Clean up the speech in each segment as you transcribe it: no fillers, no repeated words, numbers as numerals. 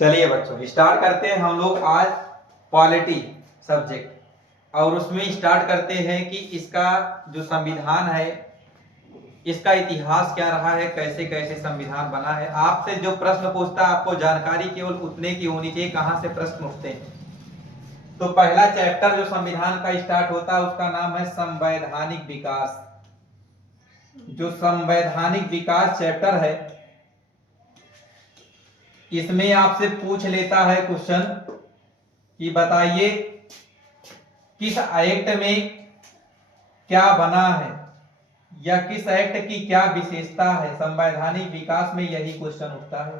चलिए बच्चों स्टार्ट करते हैं हम लोग आज पॉलिटी सब्जेक्ट। और उसमें स्टार्ट करते हैं कि इसका जो संविधान है इसका इतिहास क्या रहा है, कैसे कैसे संविधान बना है। आपसे जो प्रश्न पूछता है आपको जानकारी केवल उतने की होनी चाहिए कहां से प्रश्न उठते हैं। तो पहला चैप्टर जो संविधान का स्टार्ट होता है उसका नाम है संवैधानिक विकास। जो संवैधानिक विकास चैप्टर है इसमें आपसे पूछ लेता है क्वेश्चन कि बताइए किस एक्ट में क्या बना है या किस एक्ट की क्या विशेषता है। संवैधानिक विकास में यही क्वेश्चन उठता है।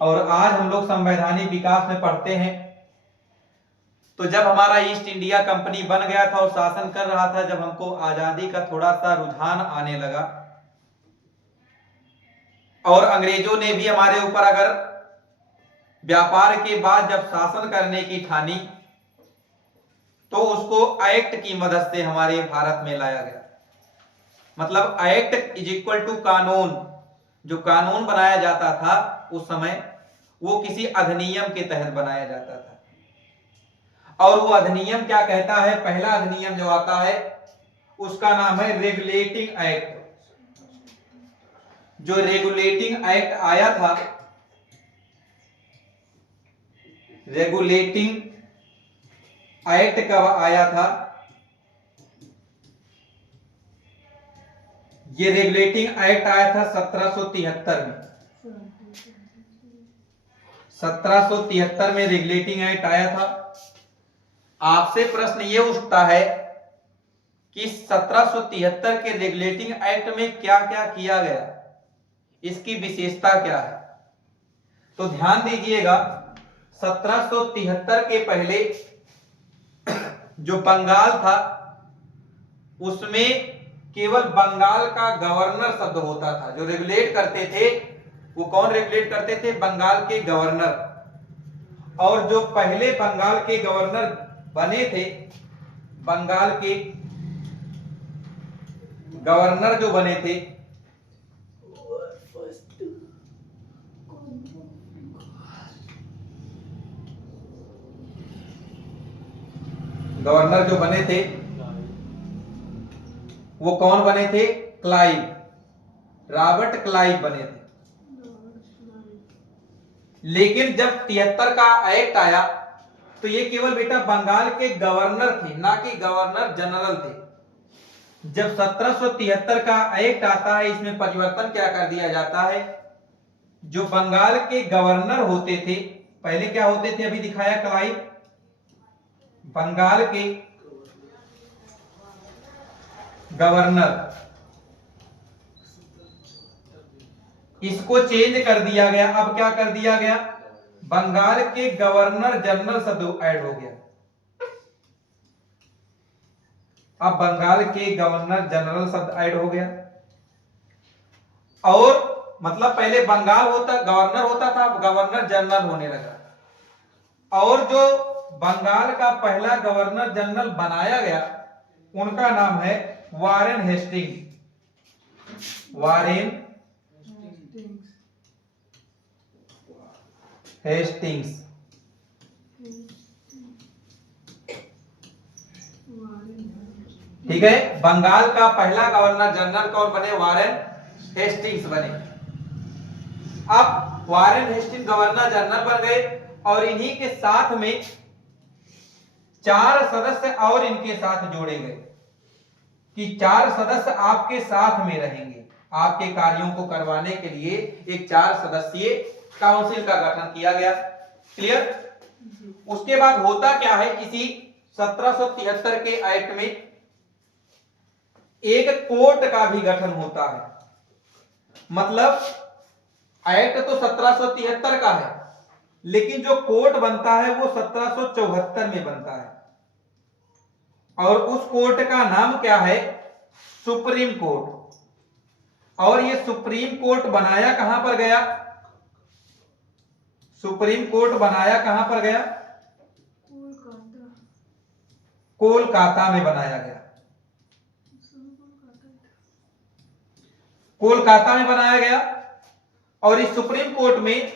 और आज हम लोग संवैधानिक विकास में पढ़ते हैं। तो जब हमारा ईस्ट इंडिया कंपनी बन गया था और शासन कर रहा था, जब हमको आजादी का थोड़ा सा रुझान आने लगा और अंग्रेजों ने भी हमारे ऊपर अगर व्यापार के बाद जब शासन करने की ठानी तो उसको एक्ट की मदद से हमारे भारत में लाया गया। मतलब एक्ट इज इक्वल टू कानून। जो कानून बनाया जाता था उस समय वो किसी अधिनियम के तहत बनाया जाता था। और वो अधिनियम क्या कहता है, पहला अधिनियम जो आता है उसका नाम है रेगुलेटिंग एक्ट। जो रेगुलेटिंग एक्ट आया था, रेगुलेटिंग एक्ट कब आया था, ये रेगुलेटिंग एक्ट आया था 1773 में। 1773 में रेगुलेटिंग एक्ट आया था। आपसे प्रश्न ये उठता है कि 1773 के रेगुलेटिंग एक्ट में क्या क्या किया गया, इसकी विशेषता क्या है। तो ध्यान दीजिएगा 1773 के पहले जो बंगाल था उसमें केवल बंगाल का गवर्नर शब्द होता था। जो रेगुलेट करते थे वो कौन रेगुलेट करते थे, बंगाल के गवर्नर। और जो पहले बंगाल के गवर्नर बने थे, बंगाल के गवर्नर जो बने थे गवर्नर जो बने थे वो कौन बने थे, क्लाइव, रॉबर्ट क्लाइव बने थे। लेकिन जब 73 का एक्ट आया तो ये केवल बेटा बंगाल के गवर्नर थे, ना कि गवर्नर जनरल थे। जब 1773 का एक्ट आता है इसमें परिवर्तन क्या कर दिया जाता है, जो बंगाल के गवर्नर होते थे, पहले क्या होते थे अभी दिखाया क्लाइव, बंगाल के गवर्नर, इसको चेंज कर दिया गया। अब क्या कर दिया गया, बंगाल के गवर्नर जनरल शब्द ऐड हो गया। अब बंगाल के गवर्नर जनरल शब्द ऐड हो गया। और मतलब पहले बंगाल होता गवर्नर होता था, अब गवर्नर जनरल होने लगा। और जो बंगाल का पहला गवर्नर जनरल बनाया गया उनका नाम है वारेन हेस्टिंग। Warren Hastings. ठीक है, बंगाल का पहला गवर्नर जनरल कौन बने, वारेन हेस्टिंग्स बने। अब वारेन हेस्टिंग्स गवर्नर जनरल बन गए और इन्हीं के साथ में 4 सदस्य और इनके साथ जोड़े गए कि 4 सदस्य आपके साथ में रहेंगे। आपके कार्यों को करवाने के लिए एक 4 सदस्यीय काउंसिल का गठन किया गया। क्लियर। उसके बाद होता क्या है, इसी 1773 के एक्ट में एक कोर्ट का भी गठन होता है। मतलब एक्ट तो 1773 का है लेकिन जो कोर्ट बनता है वो 1774 में बनता है। और उस कोर्ट का नाम क्या है, सुप्रीम कोर्ट। और ये सुप्रीम कोर्ट बनाया कहां पर गया, सुप्रीम कोर्ट बनाया कहां पर गया, कोलकाता में बनाया गया। कोलकाता में बनाया गया। और इस सुप्रीम कोर्ट में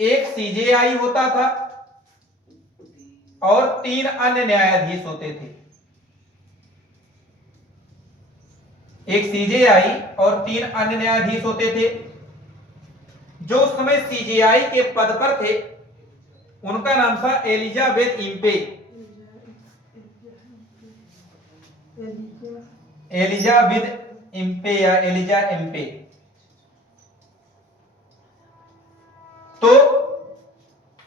एक सीजेआई होता था और 3 अन्य न्यायाधीश होते थे। एक सीजेआई और 3 अन्य न्यायाधीश होते थे। जो उस समय सीजेआई के पद पर थे उनका नाम था एलिजाबेथ इम्पे। एलिजाबेथ इम्पे या एलिजा इम्पे। तो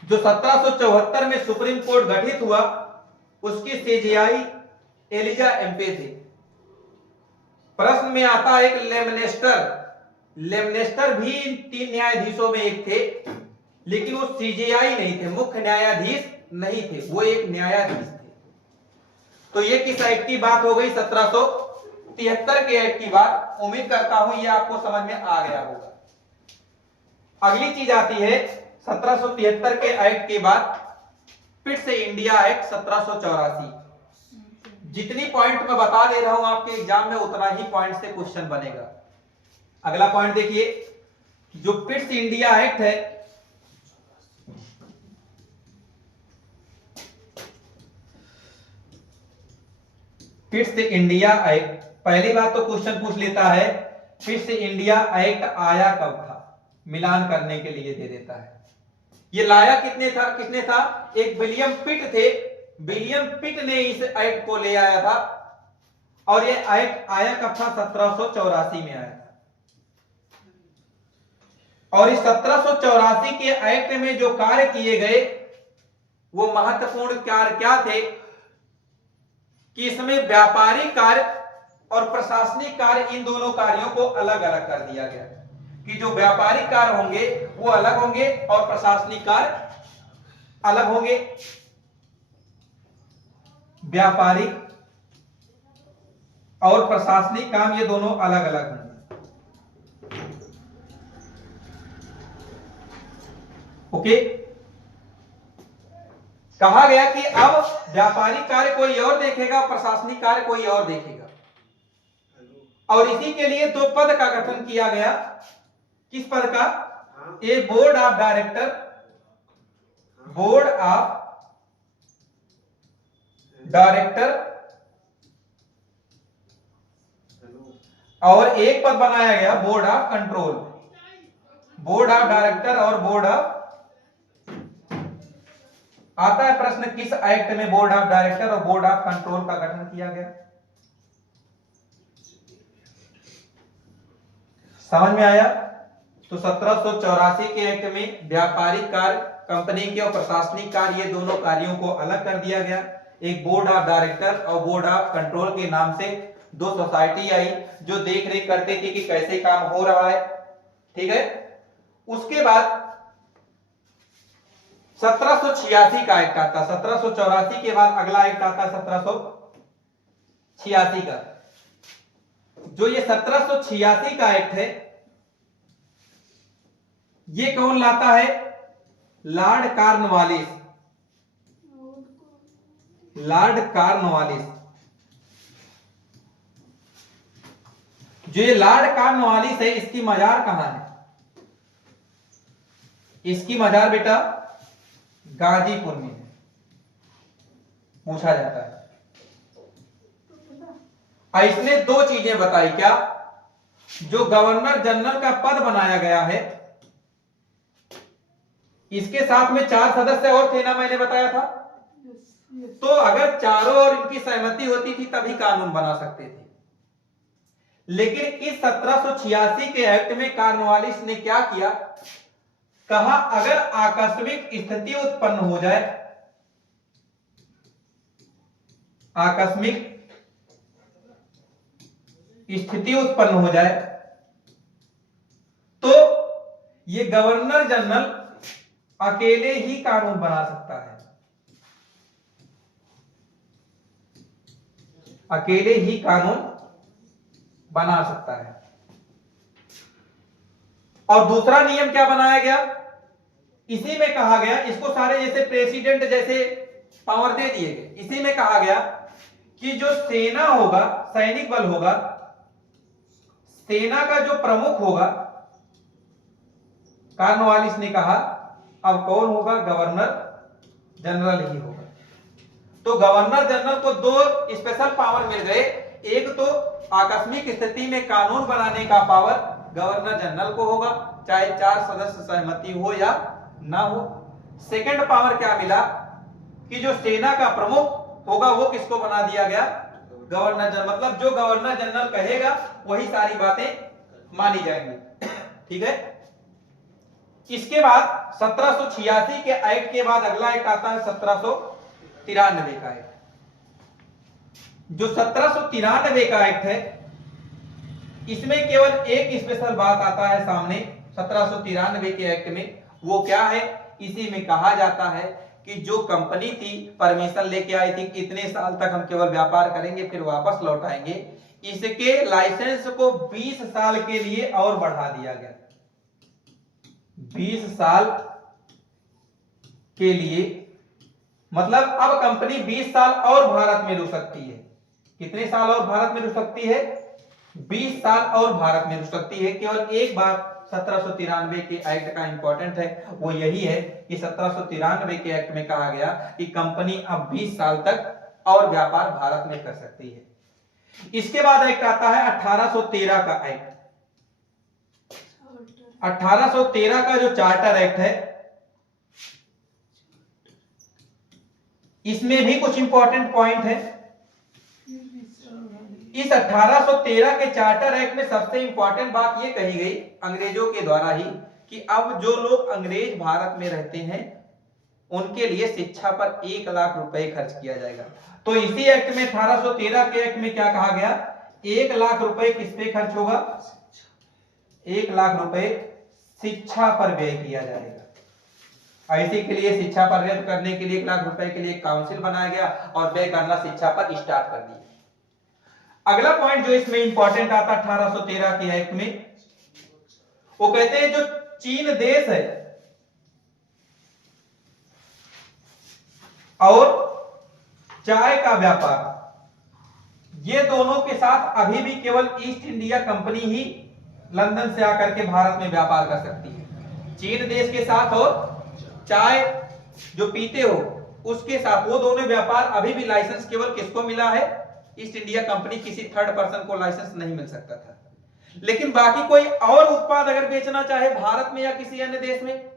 जो 1774 में सुप्रीम कोर्ट गठित हुआ उसकी सीजेआई एलिजा इम्पे थे। प्रश्न में आता है एक लेमनेस्टर। लेमनेस्टर भी इन 3 न्यायाधीशों में एक थे, लेकिन वो सीजेआई नहीं थे, मुख्य न्यायाधीश नहीं थे, वो एक न्यायाधीश थे। तो ये किस एक्ट की बात हो गई? 1773 के एक्ट की बात। उम्मीद करता हूं ये आपको समझ में आ गया होगा। अगली चीज आती है 1773 के एक्ट के बाद फिर से इंडिया एक्ट 1784। जितनी पॉइंट मैं बता दे रहा हूं आपके एग्जाम में उतना ही पॉइंट से क्वेश्चन बनेगा। अगला पॉइंट देखिए, जो पिट्स इंडिया एक्ट है, पिट्स इंडिया एक्ट, पहली बात तो क्वेश्चन पूछ लेता है पिट्स इंडिया एक्ट आया कब था, मिलान करने के लिए दे देता है। ये लाया किसने था? एक विलियम पिट थे। विलियम पिट ने इस एक्ट को ले आया था और ये एक्ट आया कब था? 1784 में आया था। और इस 1784 के एक्ट में जो कार्य किए गए वो महत्वपूर्ण कार्य क्या थे कि इसमें व्यापारिक कार्य और प्रशासनिक कार्य, इन दोनों कार्यों को अलग अलग कर दिया गया कि जो व्यापारिक कार्य होंगे वो अलग होंगे और प्रशासनिक कार्य अलग होंगे। व्यापारिक और प्रशासनिक काम ये दोनों अलग अलग होंगे। ओके, कहा गया कि अब व्यापारिक कार्य कोई और देखेगा, प्रशासनिक कार्य कोई और देखेगा। और इसी के लिए 2 पद का गठन किया गया। किस पद का? A board of director, board of director, और एक पद बनाया गया board of control. Board of director और बोर्ड ऑफ, आता है प्रश्न किस एक्ट में बोर्ड ऑफ डायरेक्टर और बोर्ड ऑफ कंट्रोल का गठन किया गया? समझ में आया? तो 1784 के एक्ट में व्यापारिक कार्य, कंपनी के और प्रशासनिक कार्य, ये दोनों कार्यों को अलग कर दिया गया। एक बोर्ड ऑफ डायरेक्टर और बोर्ड ऑफ कंट्रोल के नाम से 2 सोसाइटी आई जो देख रेख करते थे कि कैसे काम हो रहा है। ठीक है, उसके बाद 1786 का एक्ट आता। 1784 के बाद अगला एक्ट आता 1786 का। जो ये 1786 का एक्ट है ये कौन लाता है? Lord Cornwallis. Lord Cornwallis. जो ये लॉर्ड कॉर्नवालिस है इसकी मजार कहां है? इसकी मजार बेटा गाजीपुर में है, पूछा जाता है। इसने 2 चीजें बताई। क्या? जो गवर्नर जनरल का पद बनाया गया है इसके साथ में 4 सदस्य और थे ना, मैंने बताया था। तो अगर चारों ओर इनकी सहमति होती थी तभी कानून बना सकते थे। लेकिन इस 1786 के एक्ट में कॉर्नवालिस ने क्या किया? कहा अगर आकस्मिक स्थिति उत्पन्न हो जाए, आकस्मिक स्थिति उत्पन्न हो जाए तो ये गवर्नर जनरल अकेले ही कानून बना सकता है। अकेले ही कानून बना सकता है। और दूसरा नियम क्या बनाया गया? इसी में कहा गया, इसको सारे जैसे प्रेसिडेंट जैसे पावर दे दिए गए, इसी में कहा गया कि जो सेना होगा, सैनिक बल होगा, सेना का जो प्रमुख होगा, कॉर्नवालिस ने कहा अब कौन होगा? गवर्नर जनरल ही होगा। तो गवर्नर जनरल को दो स्पेशल पावर मिल गए। एक तो आकस्मिक स्थिति में कानून बनाने का पावर गवर्नर जनरल को होगा, चाहे 4 सदस्य सहमति हो या ना हो। सेकंड पावर क्या मिला कि जो सेना का प्रमुख होगा वो किसको बना दिया गया? Governor general. मतलब जो गवर्नर जनरल कहेगा वही सारी बातें मानी जाएंगी। ठीक है। इसके बाद 1786 के एक्ट के बाद अगला एक्ट आता है 1793 का एक्ट। जो 1793 का एक्ट है इसमें केवल एक स्पेशल बात आता है सामने 1793 के एक्ट में। वो क्या है? इसी में कहा जाता है कि जो कंपनी थी परमिशन लेके आई थी इतने साल तक हम केवल व्यापार करेंगे फिर वापस लौट आएंगे, इसके लाइसेंस को 20 साल के लिए और बढ़ा दिया गया। 20 साल के लिए मतलब अब कंपनी 20 साल और भारत में रुक सकती है। कितने साल और भारत में रुक सकती है? 20 साल और भारत में रुक सकती है। केवल एक बात 1793 के एक्ट का इंपॉर्टेंट है, वो यही है कि 1793 के एक्ट में कहा गया कि कंपनी अब 20 साल तक और व्यापार भारत में कर सकती है। इसके बाद एक्ट आता है 1813 का एक्ट। 1813 का जो चार्टर एक्ट है इसमें भी कुछ इंपॉर्टेंट पॉइंट है। इस 1813 के चार्टर एक्ट में सबसे इंपॉर्टेंट बात यह कही गई अंग्रेजों के द्वारा ही कि अब जो लोग अंग्रेज भारत में रहते हैं उनके लिए शिक्षा पर 1 लाख रुपए खर्च किया जाएगा। तो इसी एक्ट में 1813 के एक्ट में क्या कहा गया? 1 लाख रुपए किस पे खर्च होगा? 1 लाख रुपए शिक्षा पर व्यय किया जाएगा। ऐसे के लिए शिक्षा पर व्यय करने के लिए 1 लाख रुपए के लिए काउंसिल बनाया गया और व्यय करना शिक्षा पर स्टार्ट कर दिया। अगला पॉइंट जो इसमें इंपॉर्टेंट आता 1813 के एक्ट में, वो कहते हैं जो चीन देश है और चाय का व्यापार, ये दोनों के साथ अभी भी केवल ईस्ट इंडिया कंपनी ही लंदन से आकर के भारत में व्यापार कर सकती है। चीन देश के साथ और चाय जो पीते हो उसके साथ, वो दोनों व्यापार अभी भी लाइसेंस केवल किसको मिला है? ईस्ट इंडिया कंपनी, किसी थर्ड पर्सन को लाइसेंस नहीं मिल सकता था। लेकिन बाकी कोई और उत्पाद अगर बेचना चाहे भारत में या किसी अन्य देश में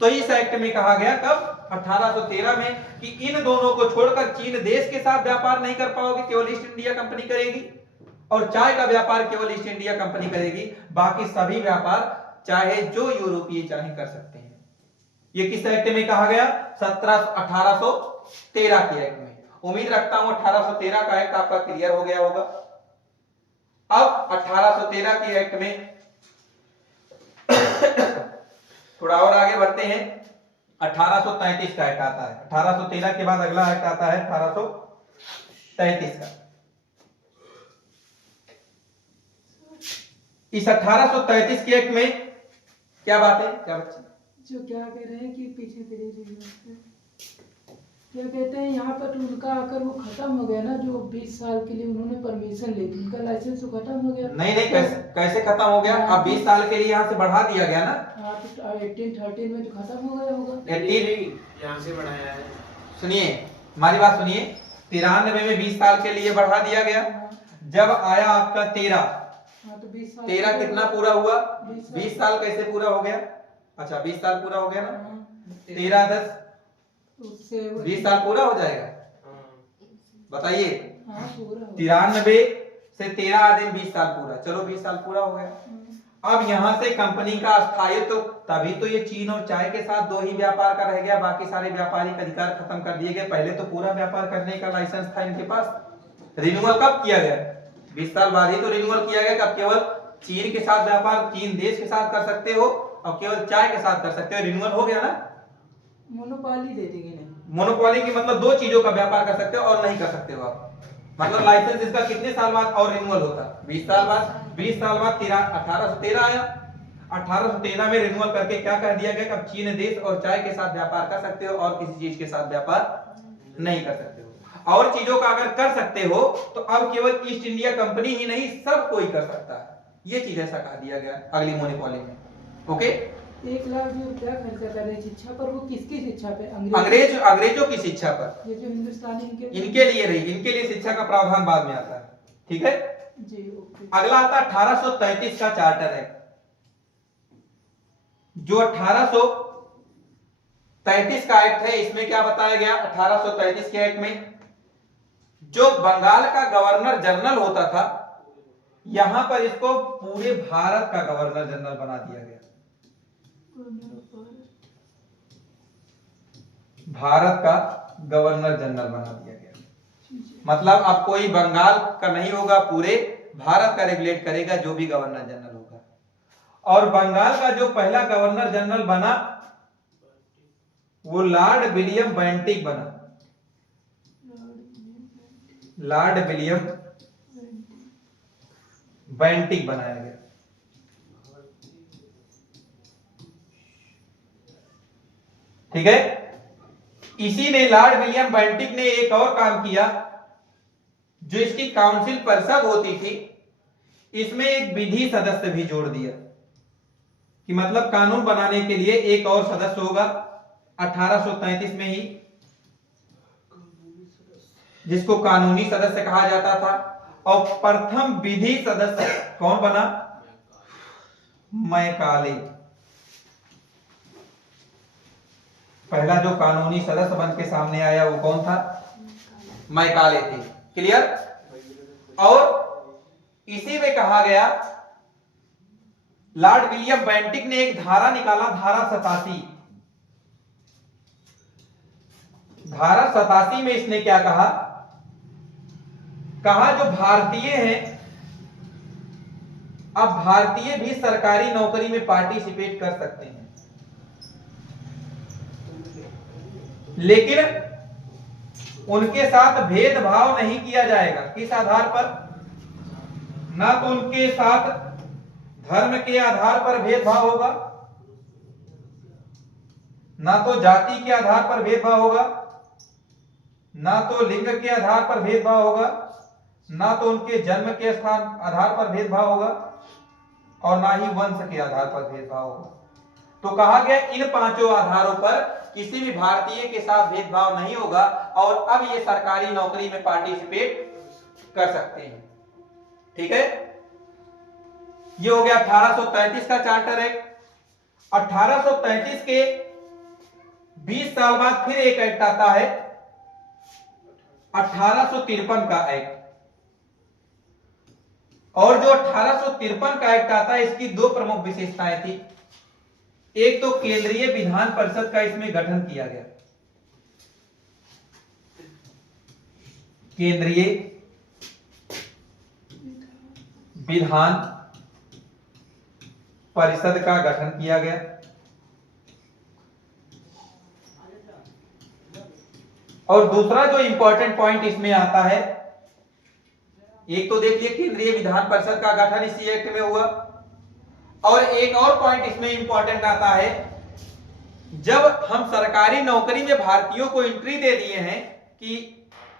तो इस एक्ट में कहा गया कब? 1813 में कि इन दोनों को छोड़कर चीन देश के साथ व्यापार नहीं कर पाओगे, केवल ईस्ट इंडिया कंपनी करेगी, और चाय का व्यापार केवल ईस्ट इंडिया कंपनी करेगी। बाकी सभी व्यापार चाहे जो यूरोपीय चाहे कर सकते हैं। ये किस एक्ट में कहा गया? 1813 के एक्ट में। उम्मीद रखता हूं 1813 का एक्ट आपका क्लियर हो गया होगा। अब 1813 के एक्ट में थोड़ा और आगे बढ़ते हैं। 1833 का एक्ट आता है। 1813 के बाद अगला एक्ट आता है 1833 का। इस 1833 के एक्ट में क्या बात है? क्या बच्चे जो क्या कह रहे हैं कि पीछे क्या कहते हैं यहाँ पर उनका आकर वो खत्म हो गया ना, जो 20 साल के लिए उन्होंने परमिशन ली थी, उनका लाइसेंस तो खत्म हो गया। नहीं कैसे खत्म हो गया? अब 20 साल के लिए यहाँ से बढ़ा दिया गया ना। हाँ तो 1813 में तो खत्म हो गया होगा। 18 यहाँ से बढ़ाया है। सुनिए हमारी बात सुनिए, 93 में 20 साल के लिए बढ़ा दिया गया। जब आया आपका 13, हाँ तो 20 साल 13 कितना पूरा हुआ? 20 20 साल कैसे पूरा हो गया? अच्छा 20 साल पूरा हो गया ना। हाँ, 13 10 उससे 20 साल पूरा हो जाएगा। बताइए, हाँ पूरा हो 93 से 13 दिन 20 साल पूरा। चलो 20 साल पूरा हो गया। अब यहां से कंपनी का स्थायित्व तो तभी तो ये चीन और चाय के साथ 2 ही व्यापार का रह गया, बाकी सारे व्यापारिक अधिकार खत्म कर दिए गए। पहले तो पूरा व्यापार करने का लाइसेंस था इनके पास। रिन्यूअल कब किया गया? 20 साल बाद ही तो रिन्यूअल किया गया। कब? केवल चीन के साथ व्यापार चीन देश के साथ कर सकते हो और केवल चाय के साथ कर सकते हो। रिन्यूअल हो गया ना। मोनोपोली दे देंगे नहीं। मोनोपोली की मतलब 2 चीजों का व्यापार कर सकते हो और नहीं कर सकते हो आप। मतलब लाइसेंस इसका कितने साल बाद और रिन्यूअल होता? 20 साल बाद। 20 साल बाद 1813 आया। 1813 में रिन्यूअल करके क्या कह दिया गया कि अब चीन देश और चाय के साथ व्यापार कर सकते हो और किसी चीज के साथ व्यापार नहीं कर सकते हो। और चीजों का अगर कर सकते हो तो अब केवल ईस्ट इंडिया कंपनी ही नहीं सब कोई कर सकता है। ये चीज ऐसा कहा दिया गया अगली मोनोपोली में। ओके, 1 लाख जो रुपया खर्चा कर रहे हैं शिक्षा पर, वो किसकी शिक्षा पे? अंग्रेजों की शिक्षा पर। ये जो हिंदुस्तानी इनके लिए रही, इनके लिए शिक्षा का प्रावधान बाद में आता है। ठीक है जी, ओके। अगला आता है 1833 का चार्टर एक्ट। जो 1833 का एक्ट है, इसमें क्या बताया गया? 1833 के एक्ट में जो बंगाल का गवर्नर जनरल होता था, यहां पर इसको पूरे भारत का गवर्नर जनरल बना दिया गया। भारत का गवर्नर जनरल बना दिया गया। मतलब अब कोई बंगाल का नहीं होगा, पूरे भारत का रेगुलेट करेगा जो भी गवर्नर जनरल होगा। और बंगाल का जो पहला गवर्नर जनरल बना वो लॉर्ड विलियम बेंटिक बना। लॉर्ड विलियम बेंटिक बनाया गया। ठीक है इसी ने लॉर्ड विलियम बेंटिक ने एक और काम किया, जो इसकी काउंसिल परिषद होती थी, इसमें एक विधि सदस्य भी जोड़ दिया कि मतलब कानून बनाने के लिए एक और सदस्य होगा 1833 में ही, जिसको कानूनी सदस्य कहा जाता था। और प्रथम विधि सदस्य कौन बना? मैकाले। पहला जो कानूनी सदस्य बन के सामने आया वो कौन था? मैकाले थे। क्लियर? और इसी में कहा गया, लॉर्ड विलियम बेंटिक ने एक धारा निकाला, धारा 87। धारा 87 में इसने क्या कहा? कहा जो भारतीय हैं, अब भारतीय भी सरकारी नौकरी में पार्टिसिपेट कर सकते हैं, लेकिन उनके साथ भेदभाव नहीं किया जाएगा। किस आधार पर? ना तो उनके साथ धर्म के आधार पर भेदभाव होगा, ना तो जाति के आधार पर भेदभाव होगा, ना तो लिंग के आधार पर भेदभाव होगा, ना तो उनके जन्म के स्थान आधार पर भेदभाव होगा, और ना ही वंश के आधार पर भेदभाव होगा। तो कहा गया इन पांचों आधारों पर किसी भी भारतीय के साथ भेदभाव नहीं होगा, और अब ये सरकारी नौकरी में पार्टिसिपेट कर सकते हैं। ठीक है ये हो गया 1833 का चार्टर एक्ट। 1833 के 20 साल बाद फिर एक एक्ट आता है 1853 का एक्ट। और जो 1853 का एक्ट आता है, इसकी दो प्रमुख विशेषताएं थी। एक तो केंद्रीय विधान परिषद का इसमें गठन किया गया, केंद्रीय विधान परिषद का गठन किया गया। और दूसरा जो इंपॉर्टेंट पॉइंट इसमें आता है, एक तो देखिए केंद्रीय विधान परिषद का गठन इसी एक्ट में हुआ, और एक और पॉइंट इसमें इंपॉर्टेंट आता है, जब हम सरकारी नौकरी में भारतीयों को एंट्री दे दिए हैं कि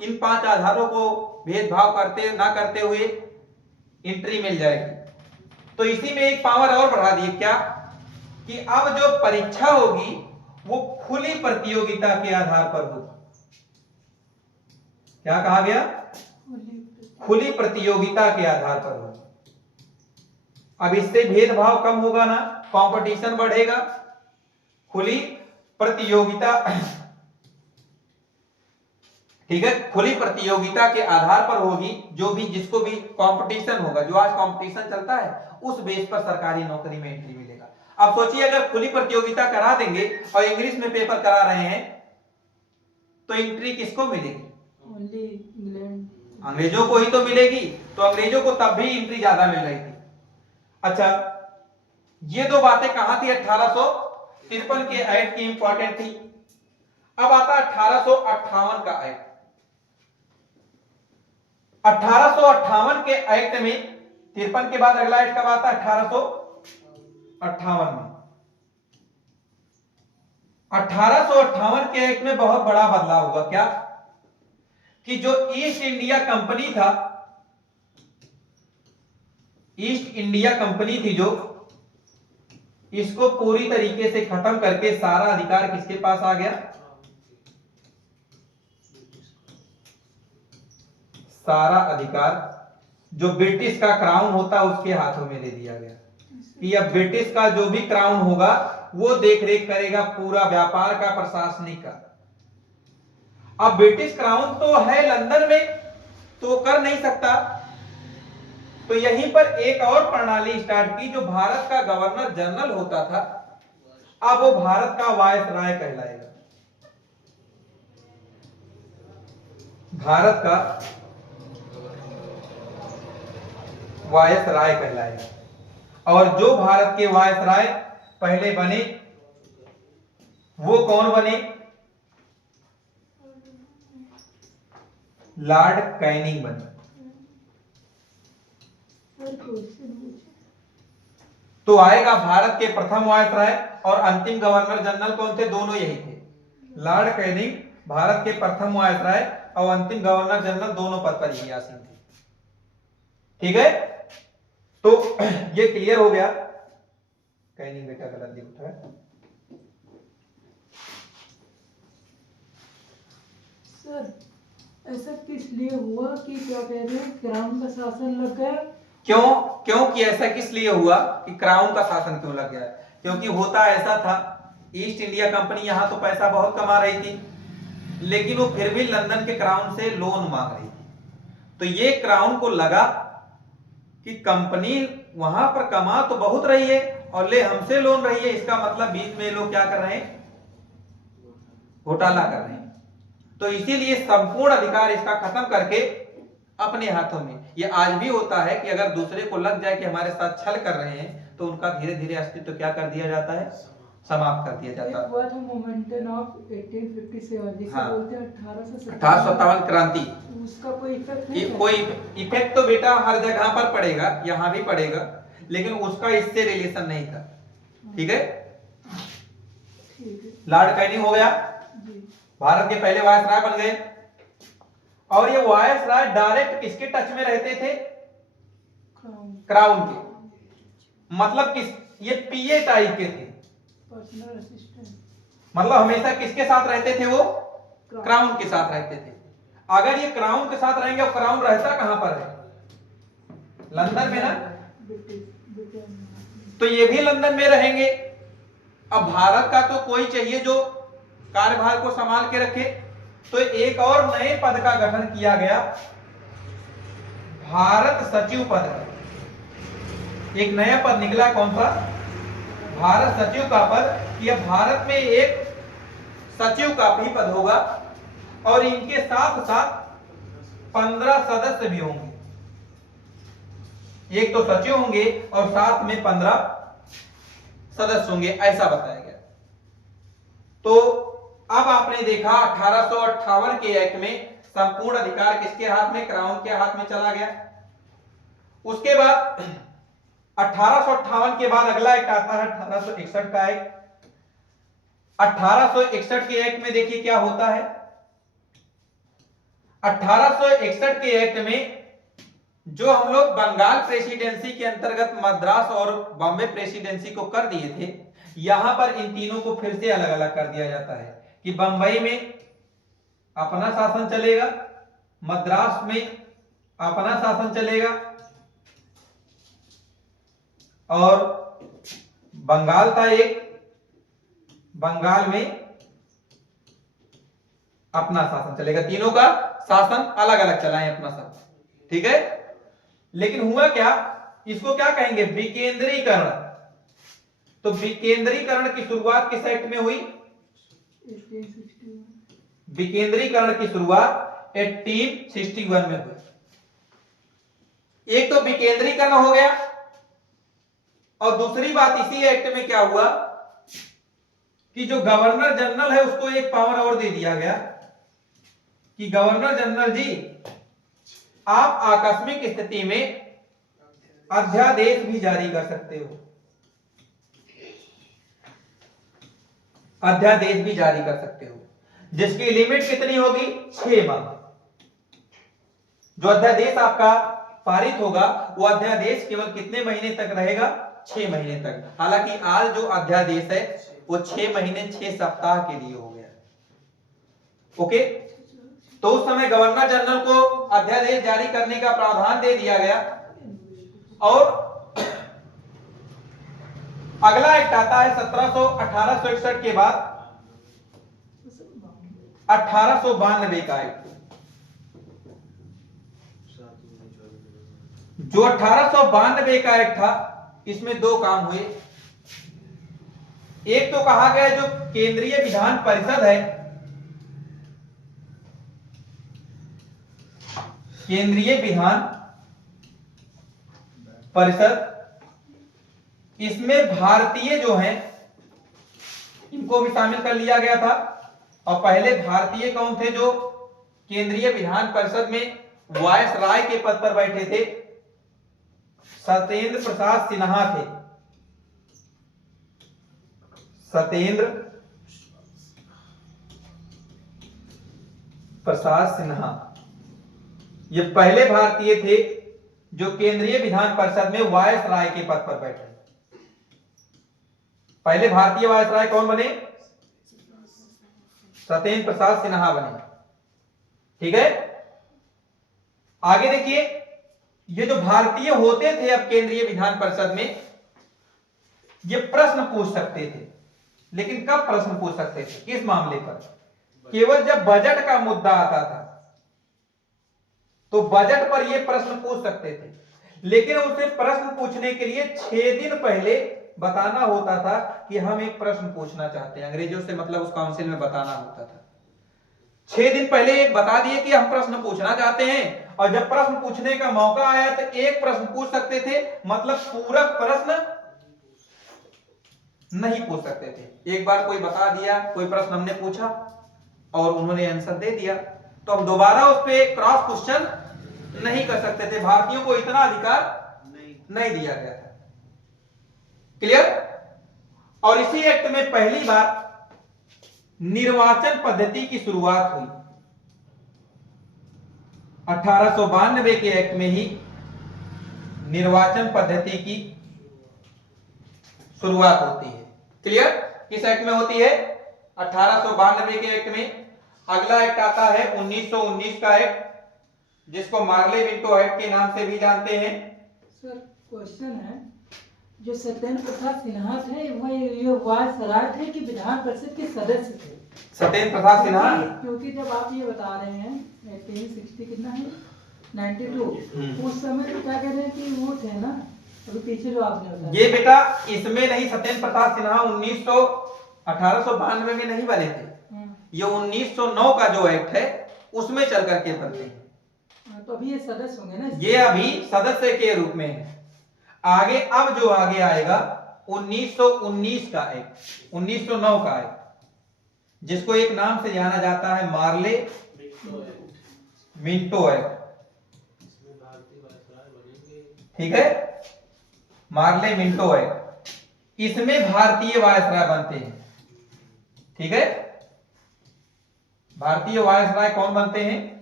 इन 5 आधारों को भेदभाव करते ना करते हुए एंट्री मिल जाएगी, तो इसी में एक पावर और बढ़ा दी। क्या? कि अब जो परीक्षा होगी वो खुली प्रतियोगिता के आधार पर होगी। क्या कहा गया? खुली प्रतियोगिता के आधार पर होगी। अब इससे भेदभाव कम होगा ना, कंपटीशन बढ़ेगा। खुली प्रतियोगिता, ठीक है, खुली प्रतियोगिता के आधार पर होगी। जो भी जिसको भी कंपटीशन होगा, जो आज कंपटीशन चलता है, उस बेस पर सरकारी नौकरी में एंट्री मिलेगा। अब सोचिए अगर खुली प्रतियोगिता करा देंगे और इंग्लिश में पेपर करा रहे हैं, तो एंट्री किसको मिलेगी? ओनली इंग्लैंड, अंग्रेजों को ही तो मिलेगी। तो अंग्रेजों को तब भी एंट्री ज्यादा मिल रही थी। अच्छा, ये दो बातें कहां थी? 1853 के एक्ट की इंपॉर्टेंट थी। अब आता 1858 का एक्ट। 1858 के एक्ट में 53 के बाद अगला एक्ट कब आता? 1858 में। 1858 के एक्ट में बहुत बड़ा बदलाव हुआ। क्या? कि जो ईस्ट इंडिया कंपनी था, ईस्ट इंडिया कंपनी थी, जो इसको पूरी तरीके से खत्म करके सारा अधिकार किसके पास आ गया? सारा अधिकार जो ब्रिटिश का क्राउन होता उसके हाथों में दे दिया गया कि अब ब्रिटिश का जो भी क्राउन होगा वो देख रेख करेगा पूरा व्यापार का, प्रशासनिक का। अब ब्रिटिश क्राउन तो है लंदन में, तो कर नहीं सकता, तो यहीं पर एक और प्रणाली स्टार्ट की। जो भारत का गवर्नर जनरल होता था, अब वो भारत का वायसराय कहलाएगा। भारत का वायसराय कहलाएगा। और जो भारत के वायसराय पहले बने वो कौन बने? लॉर्ड कैनिंग बने। तो आएगा भारत के प्रथम वायसराय और अंतिम गवर्नर जनरल कौन थे? दोनों यही थे। लॉर्ड कैनिंग भारत के प्रथम वायसराय और अंतिम गवर्नर जनरल दोनों पद पर ही आसीन थे। ठीक है, तो ये क्लियर हो गया। कैनिंग बेटा गलत लिखा है। सर ऐसा किस लिए हुआ कि क्या कह रहे हैं क्राउन का शासन लग गया? क्यों कि ऐसा किस लिए हुआ कि क्राउन का शासन क्यों लग गया? क्योंकि होता ऐसा था, ईस्ट इंडिया कंपनी यहां तो पैसा बहुत कमा रही थी, लेकिन वो फिर भी लंदन के क्राउन से लोन मांग रही थी। तो ये क्राउन को लगा कि कंपनी वहां पर कमा तो बहुत रही है और ले हमसे लोन रही है, इसका मतलब बीच में लोग क्या कर रहे हैं? घोटाला कर रहे हैं। तो इसीलिए संपूर्ण अधिकार इसका खत्म करके अपने हाथों में। ये आज भी होता है कि अगर दूसरे को लग जाए कि हमारे साथ छल कर रहे हैं तो उनका धीरे धीरे अस्तित्व क्या कर दिया जाता है? समाप्त कर दिया जाता है। हुआ था मोमेंटन ऑफ 1857 जिसे हाँ। बोलते हैं 1857 क्रांति। उसका कोई इफेक्ट नहीं कोई इफेक्ट तो बेटा हर जगह पर पड़ेगा, यहाँ भी पड़ेगा, लेकिन उसका इससे रिलेशन नहीं था। ठीक है, लॉर्ड कैनिंग हो गया, भारत के पहले वायसराय बन गए। और ये वायसराय डायरेक्ट किसके टच में रहते थे? क्राउन के। मतलब किस, ये पीए टाइप के थे, पर्सनल असिस्टेंट। मतलब हमेशा किसके साथ रहते थे? वो क्राउन के साथ रहते थे। अगर ये क्राउन के साथ रहेंगे, और क्राउन रहता कहां पर है? लंदन में ना, तो ये भी लंदन में रहेंगे। अब भारत का तो कोई चाहिए जो कार्यभार को संभाल के रखे, तो एक और नए पद का गठन किया गया, भारत सचिव पद का। एक नया पद निकला, कौन सा? भारत सचिव का पद। यह भारत में एक सचिव का भी पद होगा और इनके साथ साथ 15 सदस्य भी होंगे। एक तो सचिव होंगे और साथ में 15 सदस्य होंगे, ऐसा बताया गया। तो अब आपने देखा 1858 के एक्ट में संपूर्ण अधिकार किसके हाथ में? क्राउन के हाथ में चला गया। उसके बाद 1858 के बाद अगला एक्ट आता है 1861 का एक्ट। 1861 के एक्ट में देखिए क्या होता है। 1861 के एक्ट में जो हम लोग बंगाल प्रेसिडेंसी के अंतर्गत मद्रास और बॉम्बे प्रेसिडेंसी को कर दिए थे, यहां पर इन तीनों को फिर से अलग अलग कर दिया जाता है कि बंबई में अपना शासन चलेगा, मद्रास में अपना शासन चलेगा और बंगाल था एक, बंगाल में अपना शासन चलेगा। तीनों का शासन अलग अलग चलाएं अपना शासन। ठीक है, लेकिन हुआ क्या? इसको क्या कहेंगे? विकेंद्रीकरण। तो विकेंद्रीकरण की शुरुआत किस एक्ट में हुई? 1861। विकेंद्रीकरण की शुरुआत 1861 में हुई। एक तो विकेंद्रीकरण हो गया और दूसरी बात इसी एक्ट में क्या हुआ कि जो गवर्नर जनरल है उसको एक पावर और दे दिया गया कि गवर्नर जनरल जी, आप आकस्मिक स्थिति में अध्यादेश भी जारी कर सकते हो। अध्यादेश भी जारी कर सकते हो, जिसकी लिमिट कितनी होगी? 6 माह। जो अध्यादेश आपका पारित होगा वो अध्यादेश केवल कितने महीने तक रहेगा? 6 महीने तक। हालांकि आज जो अध्यादेश है वो 6 महीने 6 सप्ताह के लिए हो गया। ओके, तो उस समय गवर्नर जनरल को अध्यादेश जारी करने का प्रावधान दे दिया गया। और अगला एक्ट आता है 1861 के बाद 1892 का एक्ट। जो 1892 का एक्ट था, इसमें दो काम हुए। एक तो कहा गया जो केंद्रीय विधान परिषद है, केंद्रीय विधान परिषद, इसमें भारतीय जो हैं इनको भी शामिल कर लिया गया था। और पहले भारतीय कौन थे जो केंद्रीय विधान परिषद में वायसराय के पद पर बैठे थे? सत्येंद्र प्रसाद सिन्हा थे। सत्येंद्र प्रसाद सिन्हा ये पहले भारतीय थे जो केंद्रीय विधान परिषद में वायसराय के पद पर बैठे। पहले भारतीय वायसराय कौन बने? सत्येंद्र प्रसाद सिन्हा बने। ठीक है, आगे देखिए, ये जो भारतीय होते थे अब केंद्रीय विधान परिषद में, ये प्रश्न पूछ सकते थे। लेकिन कब प्रश्न पूछ सकते थे? किस मामले पर? केवल जब बजट का मुद्दा आता था तो बजट पर ये प्रश्न पूछ सकते थे। लेकिन उसे प्रश्न पूछने के लिए 6 दिन पहले बताना होता था कि हम एक प्रश्न पूछना चाहते हैं। अंग्रेजों से मतलब उस काउंसिल में बताना होता था। 6 दिन पहले एक बता दिए कि हम प्रश्न पूछना चाहते हैं, और जब प्रश्न पूछने का मौका आया तो एक प्रश्न पूछ सकते थे, मतलब पूरक प्रश्न नहीं पूछ सकते थे। एक बार कोई बता दिया, कोई प्रश्न हमने पूछा और उन्होंने आंसर दे दिया, तो हम दोबारा उस पर क्रॉस क्वेश्चन नहीं कर सकते थे। भारतीयों को इतना अधिकार नहीं दिया गया था। क्लियर? और इसी एक्ट में पहली बार निर्वाचन पद्धति की शुरुआत हुई। 1892 के एक्ट में ही निर्वाचन पद्धति की शुरुआत होती है। क्लियर? किस एक्ट में होती है? 1892 के एक्ट में। अगला एक्ट आता है 1919 का एक्ट, जिसको मार्ले मिंटो एक्ट के नाम से भी जानते हैं। सर क्वेश्चन है, जो सत्येंद्र प्रसाद सिन्हा थे वह ये वायसराय थे कि विधान परिषद के सदस्य थे? सत्येंद्र प्रसाद सिन्हा। क्योंकि जब आप ये बता रहे हैं 1860 कितना है 92, उस समय तो क्या कह रहे हैं कि वो थे ना, अभी पीछे जो आपने बताया। ये बेटा इसमें नहीं, सत्येंद्र प्रसाद सिन्हा 1892 में नहीं बने थे। ये 1909 का जो एक्ट है उसमें चल करके बनते हैं। तो अभी ये सदस्य होंगे ना? ये अभी सदस्य के रूप में है। आगे अब जो आगे आएगा 1919 का एक्ट, 1909 का एक्ट, जिसको एक नाम से जाना जाता है मार्ले मिंटो एक्ट। ठीक है, मार्ले मिंटो एक्ट, इसमें भारतीय वायसराय बनते हैं। ठीक है, भारतीय वायसराय कौन बनते हैं?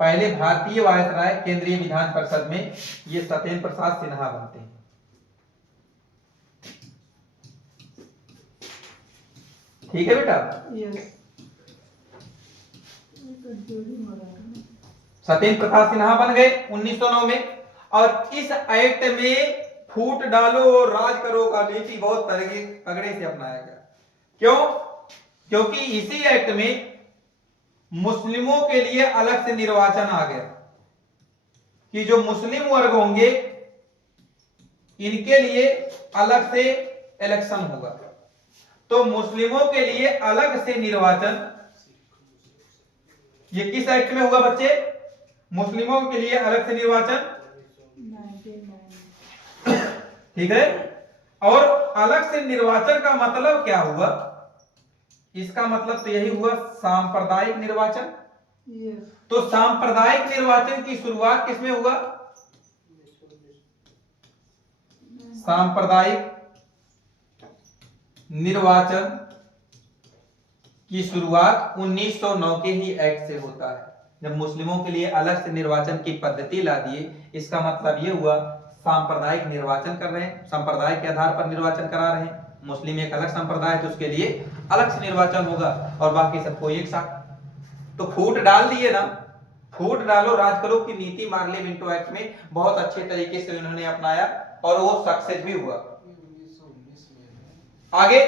पहले भारतीय वायसराय केंद्रीय विधान परिषद में ये सत्येंद्र प्रसाद सिन्हा बनते हैं। ठीक है बेटा? सत्येंद्र प्रसाद सिन्हा बन गए 1909 में। और इस एक्ट में फूट डालो और राज करो का नीति बहुत तगड़े से अपनाया गया। क्यों? क्योंकि इसी एक्ट में मुस्लिमों के लिए अलग से निर्वाचन आ गया कि जो मुस्लिम वर्ग होंगे इनके लिए अलग से इलेक्शन होगा। तो मुस्लिमों के लिए अलग से निर्वाचन, ये किस एक्ट में हुआ बच्चे? मुस्लिमों के लिए अलग से निर्वाचन। ठीक है, और अलग से निर्वाचन का मतलब क्या हुआ? इसका मतलब तो यही हुआ सांप्रदायिक निर्वाचन। तो सांप्रदायिक निर्वाचन की शुरुआत किसमें हुआ? सांप्रदायिक निर्वाचन की शुरुआत 1909 के ही एक्ट से होता है, जब मुस्लिमों के लिए अलग से निर्वाचन की पद्धति ला दिए। इसका मतलब यह हुआ सांप्रदायिक निर्वाचन कर रहे हैं, संप्रदाय के आधार पर निर्वाचन करा रहे हैं। मुस्लिम एक अलग संप्रदाय है तो उसके लिए अलग से निर्वाचन होगा और बाकी सबको एक साथ। तो फूट डाल दिए ना, फूट डालो राज करो की नीति मार्ले मिंटो एक्ट में बहुत अच्छे तरीके से उन्होंने अपनाया और वो सक्सेस भी हुआ। आगे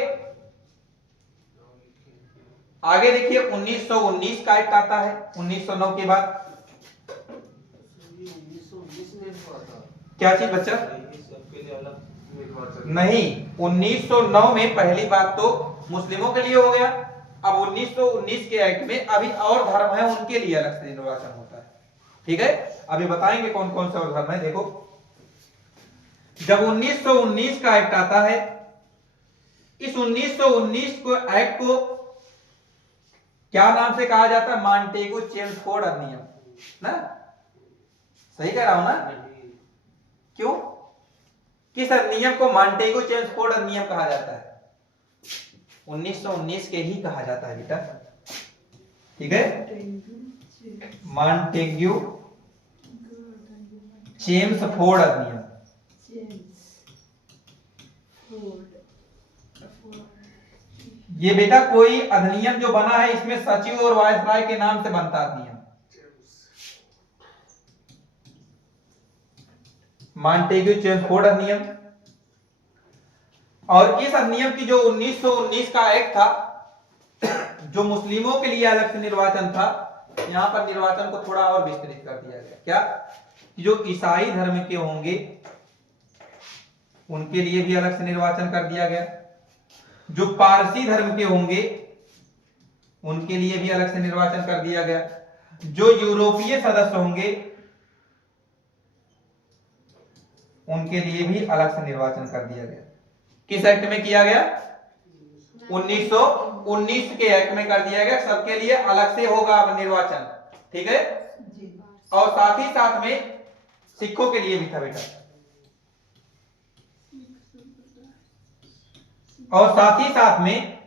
आगे देखिए 1919 का एक्ट आता है 1909 के बाद। क्या चीज बच्चा? नहीं, 1909 में पहली बात तो मुस्लिमों के लिए हो गया। अब 1919 के एक्ट में अभी और धर्म है उनके लिए अलग से निर्वाचन होता है। ठीक है, अभी बताएंगे कौन कौन से और धर्म है। देखो, जब 1919 का एक्ट आता है, इस 1919 को एक्ट को क्या नाम से कहा जाता है? मॉन्टेगू चेम्सफोर्ड अधिनियम ना? सही कह रहा हूं ना? क्यों? किस अधिनियम को मॉन्टेगू चेम्सफोर्ड अधिनियम कहा जाता है? 1919 के ही कहा जाता है बेटा। ठीक है, मॉन्टेग्यू चेम्सफोर्ड अधिनियम। ये बेटा कोई अधिनियम जो बना है इसमें सचिव और वायसराय के नाम से बनता अधिनियम। मॉन्टेग्यू चेम्सफोर्ड अधिनियम। और इस अधिनियम की जो 1919 का एक्ट था, जो मुस्लिमों के लिए अलग से निर्वाचन था, यहां पर निर्वाचन को थोड़ा और विस्तृत कर दिया गया। क्या? जो ईसाई धर्म के होंगे उनके लिए भी अलग से निर्वाचन कर दिया गया। जो पारसी धर्म के होंगे उनके लिए भी अलग से निर्वाचन कर दिया गया। जो यूरोपीय सदस्य होंगे उनके लिए भी अलग से निर्वाचन कर दिया गया। किस एक्ट में किया गया? 1919 के एक्ट में कर दिया गया। सबके लिए अलग से होगा अब निर्वाचन। ठीक है, और साथ ही साथ में सिखों के लिए भी था बेटा। और साथ ही साथ में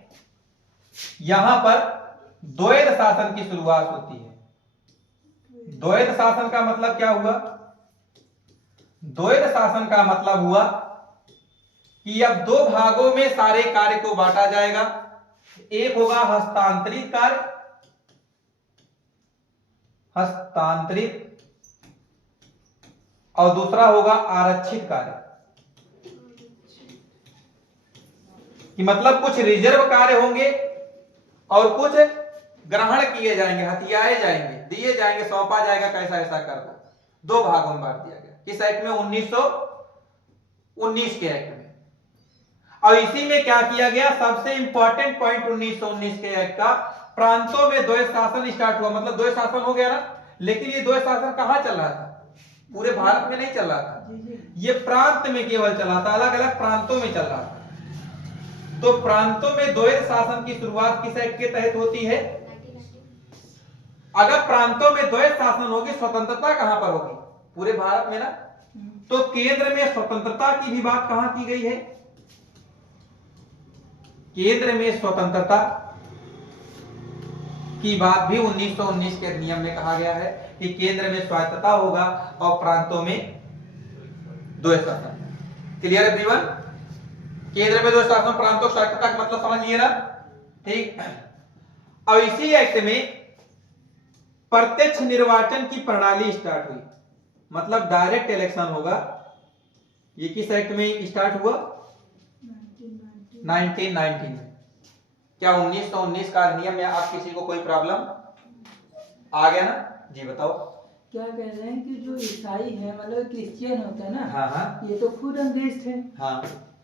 यहां पर द्वैध शासन की शुरुआत होती है। द्वैध शासन का मतलब क्या हुआ? द्वैध शासन का मतलब हुआ कि अब दो भागों में सारे कार्य को बांटा जाएगा। एक होगा हस्तांतरित कार्य, हस्तांतरित, और दूसरा होगा आरक्षित कार्य। कि मतलब कुछ रिजर्व कार्य होंगे और कुछ ग्रहण किए जाएंगे, हथियाए जाएंगे, दिए जाएंगे, सौंपा जाएगा, कैसा ऐसा कर दो। दो भागों में बांट दिया गया। किस एक्ट में? 1919 के एक्ट में। और इसी में क्या किया गया? सबसे इंपॉर्टेंट पॉइंट 1919 के एक्ट का, प्रांतों में द्वैध शासन स्टार्ट हुआ। मतलब द्वैध शासन हो गया ना, लेकिन ये द्वैध शासन कहां चल रहा था? पूरे भारत में नहीं चल रहा था, ये प्रांत में केवल चला था, अलग अलग प्रांतों में चल रहा था। तो प्रांतों में द्वैध शासन की शुरुआत किस एक्ट के तहत होती है? अगर प्रांतों में द्वैध शासन होगी, स्वतंत्रता कहां पर होगी? पूरे भारत में ना। तो केंद्र में स्वतंत्रता की भी बात कहां की गई है? केंद्र में स्वतंत्रता की बात भी 1919 के नियम में कहा गया है कि केंद्र में स्वायत्तता होगा और प्रांतों में द्वैध शासन। क्लियर है एवरीवन? केंद्र में द्वैध शासन, प्रांतों स्वायत्तता का मतलब समझ लिए ना? ठीक। और इसी एक्ट में प्रत्यक्ष निर्वाचन की प्रणाली स्टार्ट हुई। मतलब डायरेक्ट इलेक्शन होगा। ये किस एक्ट में स्टार्ट हुआ? 1919 में। क्या 1919 का अधिनियम में आप किसी को कोई प्रॉब्लम आ गया ना? जी बताओ। क्या कह रहे हैं कि जो ईसाई है, मतलब क्रिश्चियन होते हैं ना, हाँ, ये तो खुद अंग्रेज थे। हाँ,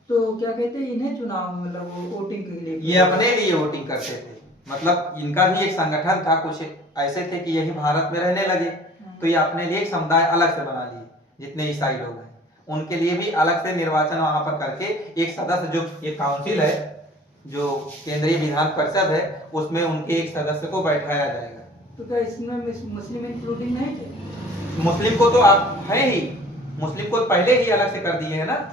तो क्या कहते हैं, इन्हें चुनाव मतलब वो वोटिंग के लिए, ये अपने लिए वोटिंग करते थे। मतलब इनका भी एक संगठन था, कुछ ऐसे थे कि यही भारत में रहने लगे, तो ये अपने लिए एक समुदाय अलग से बना लिए। जितने ईसाई लोग हैं उनके लिए भी अलग से निर्वाचन वहां पर करके एक सदस्य, जो एक काउंसिल है, जो केंद्रीय विधान परिषद है, उसमें उनके एक सदस्य को बैठाया जाएगा। तो क्या इसमें मुस्लिम इंक्लूडिंग नहीं थे? मुस्लिम को तो आप है ही, मुस्लिम को पहले ही अलग से कर दिए है ना।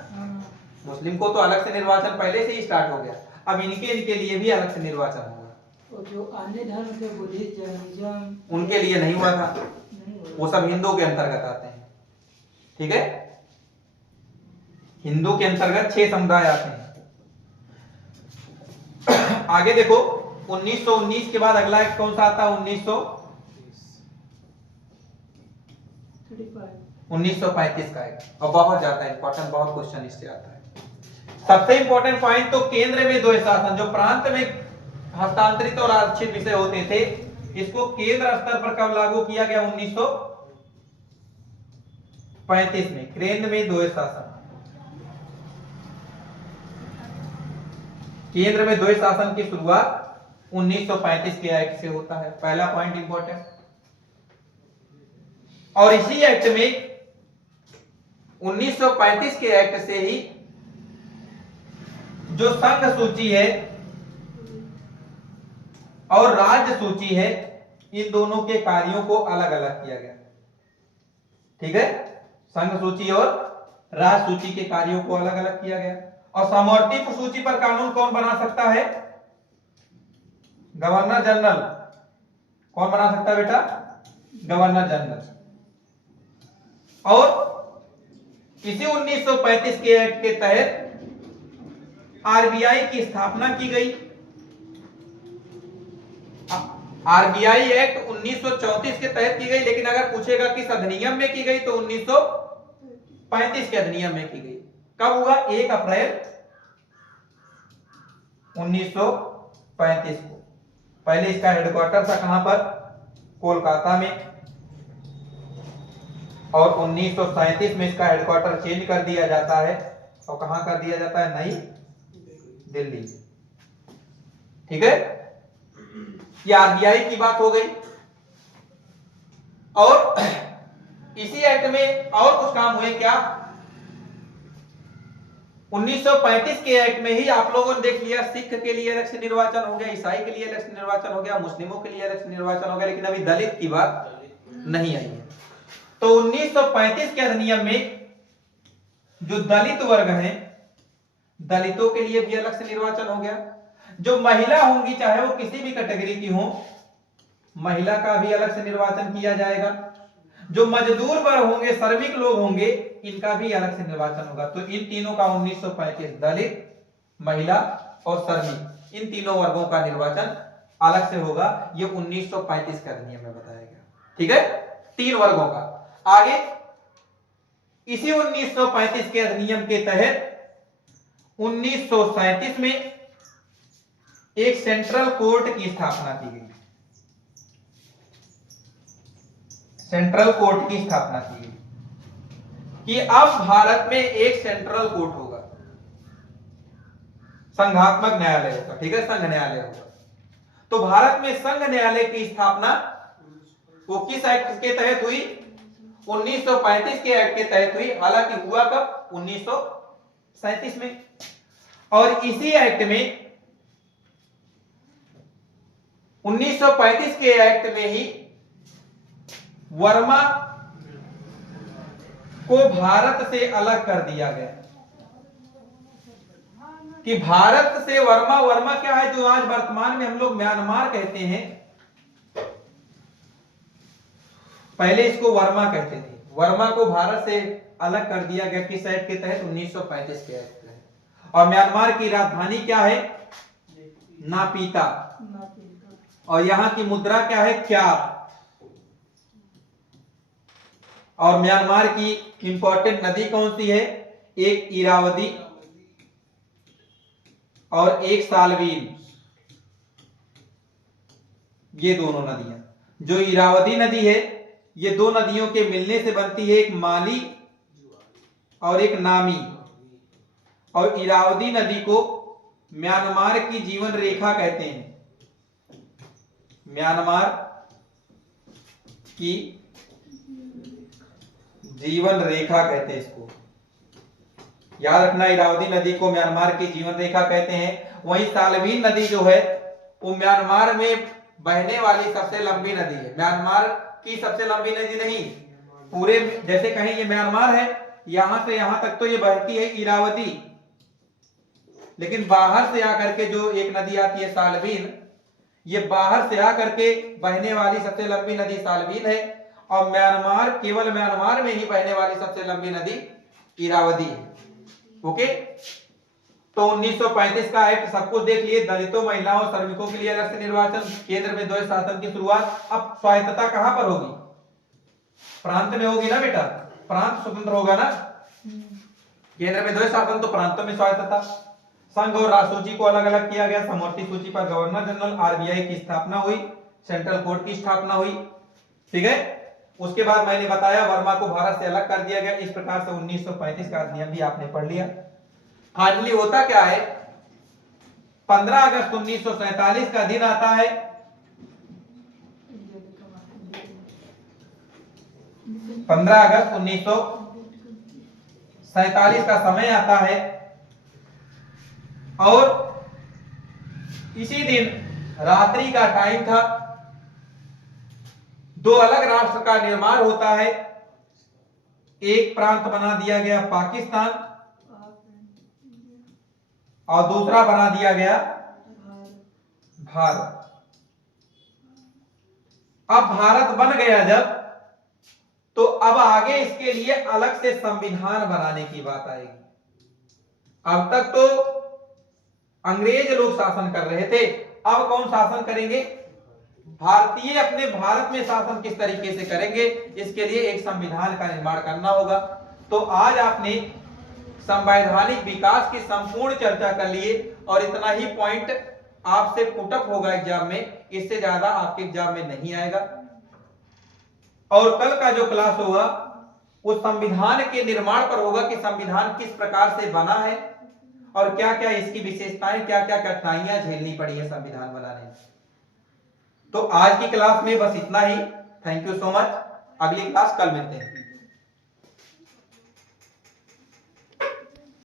मुस्लिम को तो अलग से निर्वाचन पहले से ही स्टार्ट हो गया। अब इनके लिए भी अलग से निर्वाचन होगा। और जो अन्य धर्म थे, बुद्धिस्ट, जैनिज्म, उनके लिए नहीं हुआ था, वो सब हिंदू के अंतर्गत आते हैं। ठीक है, हिंदू के अंतर्गत 6 समुदाय आते हैं। आगे देखो 1919 के बाद अगला एक्ट कौन सा आता है? 1935 का एक्ट। और बहुत ज्यादा इंपॉर्टेंट, बहुत क्वेश्चन इससे आता है। सबसे इंपॉर्टेंट पॉइंट तो केंद्र में द्वैध शासन, जो प्रांत में हस्तांतरित और आरक्षित विषय होते थे, इसको केंद्र स्तर पर कब लागू किया गया? 1935 में। केंद्र में द्वैध शासन, केंद्र में द्वैध शासन की शुरुआत 1935 के एक्ट से होता है। पहला पॉइंट इंपॉर्टेंट। और इसी एक्ट में 1935 के एक्ट से ही जो संघ सूची है और राज्य सूची है, इन दोनों के कार्यों को अलग अलग किया गया। ठीक है, संघ सूची और राज्य सूची के कार्यों को अलग अलग किया गया। और समवर्ती सूची पर कानून कौन बना सकता है? Governor general. कौन बना सकता है बेटा? Governor general. और इसी 1935 के एक्ट के तहत आरबीआई की स्थापना की गई। आरबीआई एक्ट 1934 के तहत की गई, लेकिन अगर पूछेगा किस अधिनियम में की गई तो 1935 के अधिनियम में की गई। कब हुआ? 1 अप्रैल 1935 को। पहले इसका हेडक्वार्टर था कहां पर? कोलकाता में। और 1937 में इसका हेडक्वार्टर चेंज कर दिया जाता है। और कहां कर दिया जाता है? नई दिल्ली। ठीक है, ये आरबीआई की बात हो गई। और इसी एक्ट में और कुछ काम हुए क्या? 1935 के एक्ट में ही आप लोगों ने देख लिया, सिख के लिए अलग से निर्वाचन हो गया, ईसाई के लिए अलग से निर्वाचन हो गया, मुस्लिमों के लिए अलग से निर्वाचन हो गया, लेकिन अभी दलित की बात नहीं आई है। तो 1935 के अधिनियम में जो दलित वर्ग हैं, दलितों के लिए भी अलग से निर्वाचन हो गया। जो महिला होंगी, चाहे वो किसी भी कैटेगरी की हो, महिला का भी अलग से निर्वाचन किया जाएगा। जो मजदूर वर्ग होंगे, श्रमिक लोग होंगे, इनका भी अलग से निर्वाचन होगा। तो इन तीनों का 1935, दलित, महिला और श्रमिक, इन तीनों वर्गों का निर्वाचन अलग से होगा। ये 1935 के अधिनियम में बताया गया। ठीक है, 3 वर्गों का। आगे इसी 1935 के अधिनियम के तहत 1937 में एक सेंट्रल कोर्ट की स्थापना की गई। सेंट्रल कोर्ट की स्थापना की गई कि अब भारत में एक सेंट्रल कोर्ट होगा, संघात्मक न्यायालय होगा। ठीक है, संघ न्यायालय होगा। तो भारत में संघ न्यायालय की स्थापना वो किस एक्ट के तहत हुई? 1935 के एक्ट के तहत हुई। हालांकि हुआ कब? 1937 में। और इसी एक्ट में 1935 के एक्ट में ही वर्मा को भारत से अलग कर दिया गया। कि भारत से वर्मा, वर्मा क्या है? जो आज वर्तमान में हम लोग म्यांमार कहते हैं, पहले इसको वर्मा कहते थे। वर्मा को भारत से अलग कर दिया गया किस एक्ट के तहत? 1935 के एक्ट में। और म्यांमार की राजधानी क्या है? नापीता। और यहां की मुद्रा क्या है? क्यात। और म्यांमार की इंपॉर्टेंट नदी कौन सी है? एक इरावदी और एक सालवीन। ये दोनों नदियां, जो इरावदी नदी है, ये 2 नदियों के मिलने से बनती है, एक माली और एक नामी। और इरावदी नदी को म्यांमार की जीवन रेखा कहते हैं। म्यांमार की जीवन रेखा कहते हैं इसको। याद रखना, इरावदी नदी को म्यांमार की जीवन रेखा कहते हैं। वहीं सालवीन नदी जो है, वो म्यांमार में बहने वाली सबसे लंबी नदी है। म्यांमार की सबसे लंबी नदी नहीं, पूरे जैसे कहीं ये म्यांमार है, यहां से यहां तक तो ये बहती है इरावदी, लेकिन बाहर से आकर के जो एक नदी आती है सालवीन, ये बाहर से आकर के बहने वाली सबसे लंबी नदी सालवीन है। और म्यांमार, केवल म्यांमार में ही बहने वाली सबसे लंबी नदी इरावदी है। ओके, तो 1935 का एक्ट सब कुछ देख लिए, दलितों, महिलाओं, श्रमिकों के लिए अलग से निर्वाचन, केंद्र में द्वैध शासन की शुरुआत। अब स्वायत्तता कहां पर होगी? प्रांत में होगी ना बेटा, प्रांत स्वतंत्र होगा ना, केंद्र में द्वैध शासन तो प्रांतों में स्वायत्तता। संघ और राज्य सूची को अलग अलग किया गया, समवर्ती सूची पर गवर्नर जनरल, आरबीआई की स्थापना हुई, सेंट्रल कोर्ट की स्थापना हुई, ठीक है। उसके बाद मैंने बताया वर्मा को भारत से अलग कर दिया गया। इस प्रकार से 1935 का अधिनियम भी आपने पढ़ लिया। फाइनली होता क्या है, 15 अगस्त 1947 का दिन आता है, 15 अगस्त 1947 का समय आता है, और इसी दिन रात्रि का टाइम था। दो अलग राष्ट्र का निर्माण होता है, एक प्रांत बना दिया गया पाकिस्तान और दूसरा बना दिया गया भारत। अब भारत बन गया जब, तो अब आगे इसके लिए अलग से संविधान बनाने की बात आएगी। अब तक तो अंग्रेज लोग शासन कर रहे थे, अब कौन शासन करेंगे? भारतीय अपने भारत में शासन किस तरीके से करेंगे, इसके लिए एक संविधान का निर्माण करना होगा। तो आज आपने संवैधानिक विकास की संपूर्ण चर्चा कर लिए, और इतना ही पॉइंट आपसे पुटअप होगा एग्जाम में, इससे ज्यादा आपके एग्जाम में नहीं आएगा। और कल का जो क्लास होगा वो संविधान के निर्माण पर होगा कि संविधान किस प्रकार से बना है और क्या क्या इसकी विशेषताएं, क्या क्या कठिनाइयां झेलनी पड़ी है संविधान बनाने में। तो आज की क्लास में बस इतना ही। Thank you so much. अगली क्लास कल मिलते हैं।